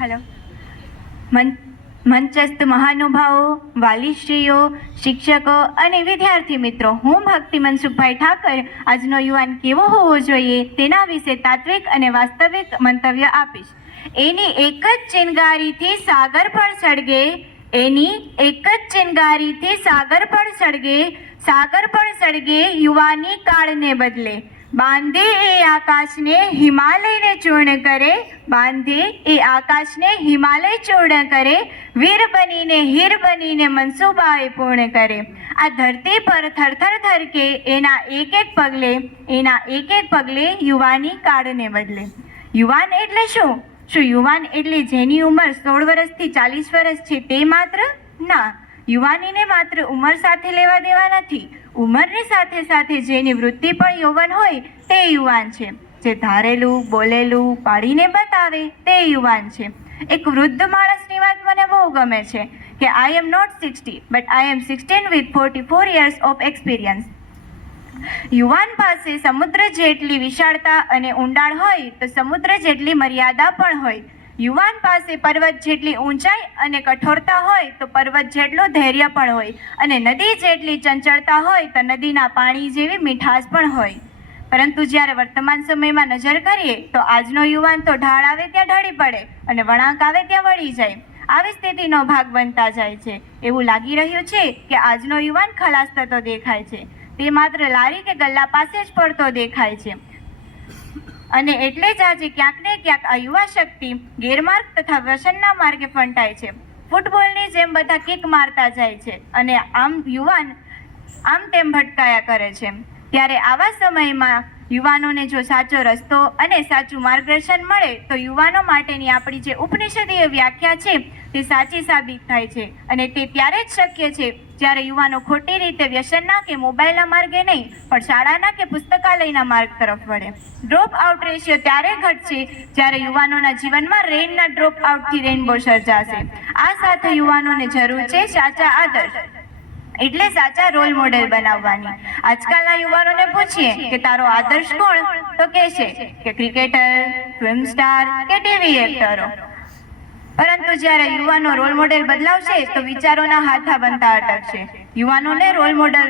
Hello. મંચસ્થ મહાનુભાવો, વાલીશ્રીઓ, શિક્ષકો અને વિદ્યાર્થી મિત્રો, હું ભક્તિ મનસુખભાઈ ઠાકર. આજનો યુવાન કેવો હોવો જોઈએ તેના વિશે તાત્વિક અને વાસ્તવિક મંતવ્ય આપીશ. એની એક જ ચિનગારીથી સાગર પર સળગે, એની એક જ ચિનગારીથી સાગર પર સળગે, સાગર પર સળગે યુવાની કાળને બદલે. બાંધે એ આકાશને હિમાલયને ચૂર્ણ કરે, બાંધે એ આકાશને હિમાલય ચૂર્ણ કરે, વીર બનીને હીર બનીને મનસુબાએ પૂર્ણ કરે. આ ધરતી પર થરથર થરકે એના એક એક પગલે, એના એક એક પગલે યુવાની કાળને બદલે. યુવાન એટલે શું? શું યુવાન એટલે જેની ઉંમર સોળ વર્ષથી ચાલીસ વર્ષ છે તે માત્ર? ના. યુવાનીને માત્ર ઉંમર સાથે લેવા દેવા નથી. ઉંમરની સાથે સાથે જેની વૃત્તિ પણ યૌવન હોય તે યુવાન છે. જે ધારેલું, બોલેલું, પાડીને બતાવે તે યુવાન છે. એક વૃદ્ધ માણસની વાત મને બહુ ગમે છે કે I am not sixty but I am sixteen with forty four years of experience યુવાન પાસે સમુદ્ર જેટલી વિશાળતા અને ઊંડાણ હોય તો સમુદ્ર જેટલી મર્યાદા પણ હોય. યુવાન પાસે પર્વત જેટલી ઊંચાઈ અને કઠોરતા હોય તો પર્વત જેટલું ધૈર્ય પણ હોય અને નદી જેટલી ચંચળતા હોય તો નદીના પાણી જેવી મીઠાશ પણ હોય. પરંતુ જ્યારે વર્તમાન સમયમાં નજર કરીએ તો આજનો યુવાન તો ઢાળ આવે ત્યાં ઢળી પડે અને વળાંક આવે ત્યાં વળી જાય. આવી સ્થિતિનો ભાગ બનતા જાય છે. એવું લાગી રહ્યું છે કે આજનો યુવાન ખલાસ થતો દેખાય છે. તે માત્ર લારી કે ગલ્લા પાસે જ પડતો દેખાય છે. અને એટલે જ આજે ક્યાંક ને ક્યાંક આ યુવા શક્તિ ગેરમાર્ગ તથા વ્યસનના માર્ગે ફંટાય છે. ફૂટબોલની જેમ બધા કિક મારતા જાય છે અને આમ યુવાન આમ તેમ ભટકાયા કરે છે. ત્યારે આવા સમયમાં યુવાનોને જો સાચો રસ્તો અને સાચું માર્ગદર્શન મળે, તો યુવાનો માટેની આપણી જે ઉપનિષદીય વ્યાખ્યા છે, તે સાચી સાબિત થાય છે અને તે ત્યારે જ શક્ય છે જ્યારે યુવાનો ખોટી રીતે વ્યસનના કે મોબાઈલના માર્ગે નહીં, પણ શાળાના કે પુસ્તકાલયના માર્ગ તરફ વળે. ડ્રોપ આઉટ રેશિયો ત્યારે ઘટશે જ્યારે યુવાનોના જીવનમાં રેઇનના ડ્રોપ આઉટથી રેઇનબો સર્જાશે. આ સાથે યુવાનોને જરૂર છે સાચા આદર્શ એટલે સાચા રોલ મોડેલ બનાવવાની. આજકાલના યુવાનોને પૂછીએ કે તારો આદર્શ કોણ? તો કહેશે કે ક્રિકેટર ફિલ્મ સ્ટાર કે ટીવી એક્ટરો પરંતુ જ્યારે યુવાનો રોલ મોડેલ બદલાવશે, તો વિચારોના હાથા બનતા અટકશે. યુવાનોને રોલ મોડેલ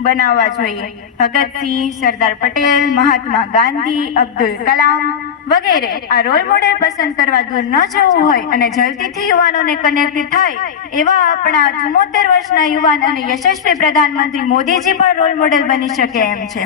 બનાવવા જોઈએ. ભગતસિંહ સરદાર પટેલ, મહાત્મા ગાંધી, અબ્દુલ કલામ વગેરે આ રોલ મોડેલ પસંદ કરવા દૂર ન જવું હોય અને જલ્દીથી યુવાનોને કનેક્ટ થાય એવા આપણા ચુમ્મોતેર વર્ષના યુવાન અને યશસ્વી પ્રધાનમંત્રી મોદીજી પણ રોલ મોડેલ બની શકે એમ છે.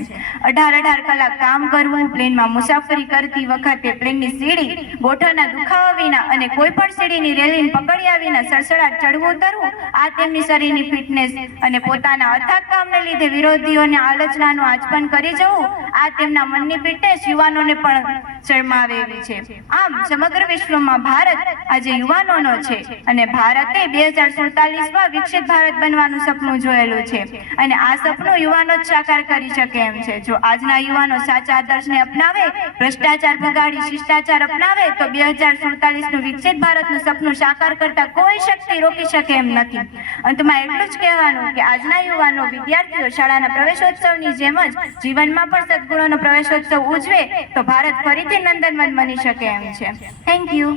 અઢાર અઢાર કલાક કામ કરવું, પ્લેનમાં મુસાફરી કરતી વખતે પ્લેનની સીડી ગોઠણના દુખાવા વિના અને કોઈ પણ સીડીની રેલિંગ પકડ્યા વિના સડસડાટ ચડવું, ઉતરવું, આ તેમની શરીરની ફિટનેસ અને પોતાના અથાગ કામને લીધે વિરોધીઓને આલોચનાનું આચમન કરી જવું, આ તેમના મનની ફિટનેસ યુવાનોને પણ શરમાવે એવી છે. આમ, સમગ્ર વિશ્વમાં ભારત આજે યુવાનોનો છે અને ભારતે બે હજાર સુડતાલીસમાં વિકસિત ભારત બનવાનું સપનું જોયેલું છે. અને આ સપનું યુવાનો જ સાકાર કરી શકે એમ છે. જો આજના યુવાનો સાચા આદર્શને અપનાવે, ભ્રષ્ટાચાર ભગાડી, શિષ્ટાચાર અપનાવે, તો બે હજાર સુડતાલીસનું વિકસિત ભારતનું સપનું સાકાર કરતા કોઈ શક્તિ રોકી શકે એમ નથી. અંતમાં એટલું જ કહેવાનું કે આજના યુવાનો વિદ્યાર્થીઓ શાળાના પ્રવેશોત્સવની જેમ જ જીવનમાં પણ સદગુણોનો પ્રવેશોત્સવ ઉજવે, તો ભારત ફરીથી નંદનવન બની શકે એમ છે. Thank you